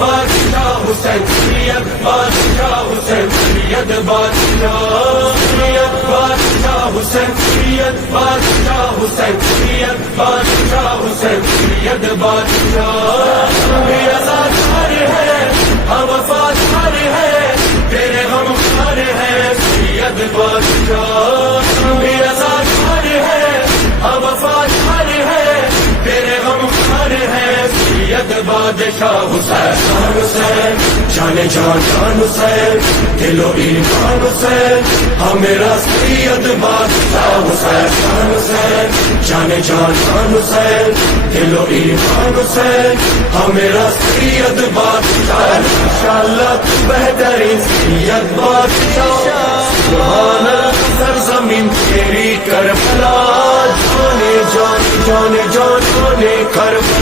بادشاہ حسین، سید بادشاہ حسین، سید بادشاہ، سید بادشاہ حسین، سید بادشاہ حسین، سید بادشاہ حسین، سید بادشاہ، میرا ساتھ ہے ہم وفادار ہے، تیرے غم خار ہے سید بادشاہ، میرا ساتھ ہے ہم وفادار ہے، تیرے غم خار ہے سید بادشاہ حسین، حسین جان جان جان حسین، دل و ایمان حسین، میرا سید بادشاہ حسین، حسین جان جان جان حسین، دل و ایمان حسین، میرا سید بادشاہ، انشاءاللہ تو بہترین سید بادشاہ، سبحان اللہ سرزمین تیری کربلا، جانے جان جانے جان جانے کربلا۔